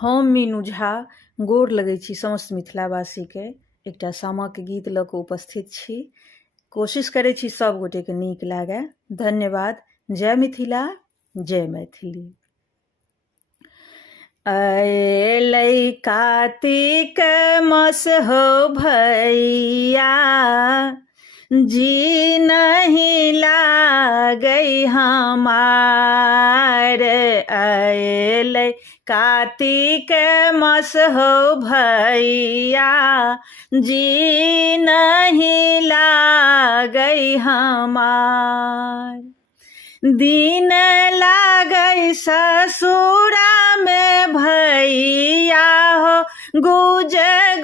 हम मीनू झा गोर लगै छी समस्त मिथिलावासीके। एकटा सामाके गीत लऽ कऽ उपस्थित छी। कोशिश करै छी सब गोटेके नीक लागै। धन्यवाद। जय मिथिला, जय मैथिली। अयलै कार्तिक मास हो भैया, जी नहीं लागै हमार। अयलै कार्तिक मास हो भैया, जी नहीं लागै हमार। दिन लागै ससुरा में भैया हो, गुज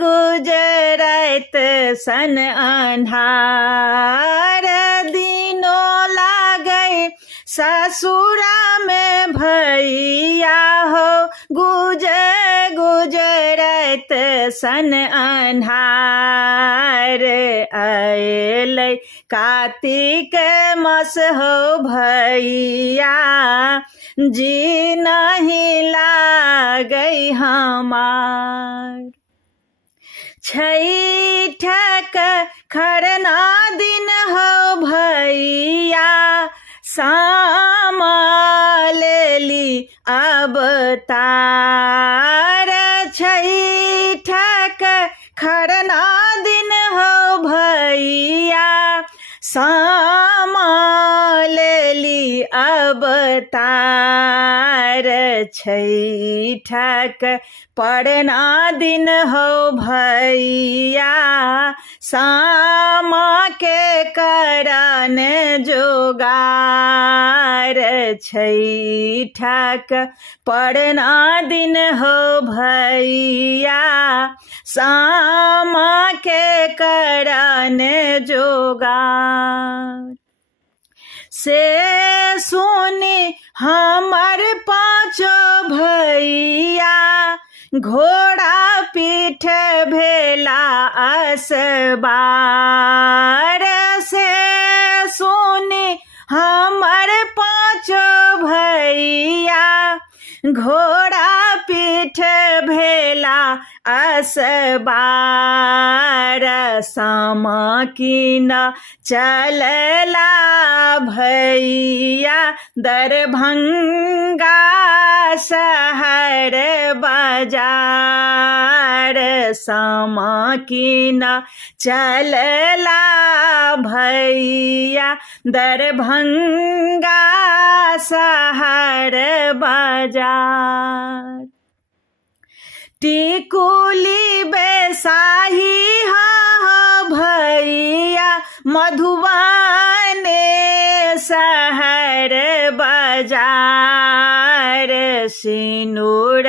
गुजरत सन अन्हार। दिनो लागै ससुरा में भैया हो, गुज गुजरत सन अन्हार। अयलै कार्तिक मास हो भैया, जी नहीं लागै हमार। छैठक खरना दिन हो भैया, सामा लेली अवतार। छैठक खरना दिन हो भैया, सामा लेली अवतार। छैठक परना दिन हो भैया, सामा के करन जोगार। छैठक परना दिन हो भैया, सामा के करन जोगार। से सुनी हमर पाँचो भैया, घोड़ा पीठ भेला असबार। से सुनी हमर पाँचो भैया, घोड़ा पीठ भेला असबार। सामा कीन चलला भैया, दरभंगा शहर बाजार। सामा कीन चलला भैया, दरभंगा शहर बाजार। टिकुली बैसाही हो भैया, मधुबने शहर बाजार। सिनुर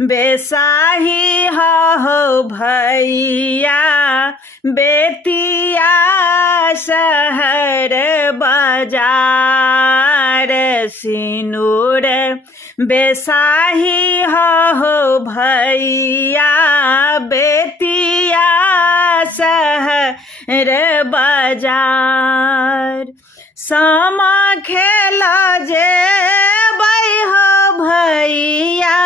बैसाही हो भैया, बेतिया शहर बाजार। सिनुर बैसाही हो भैया, बेतिया शहर बाजार। सामा खेला जेबै हो भैया,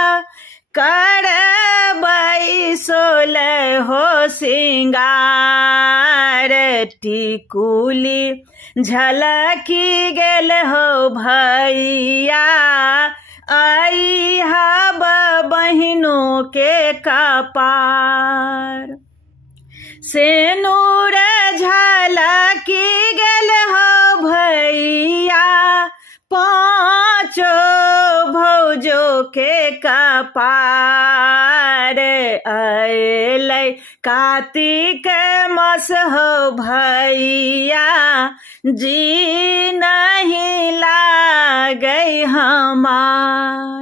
करबै सोलह हो सिंगार। टिकुली झलकी गेल हो भैया, अइहा बहिनों के कपार। सेनुर झलकी गेल हो भैया, पाँचो भौजो के कपार। अयलै कार्तिक मास हो भैया, जी नहीं लागै हमार।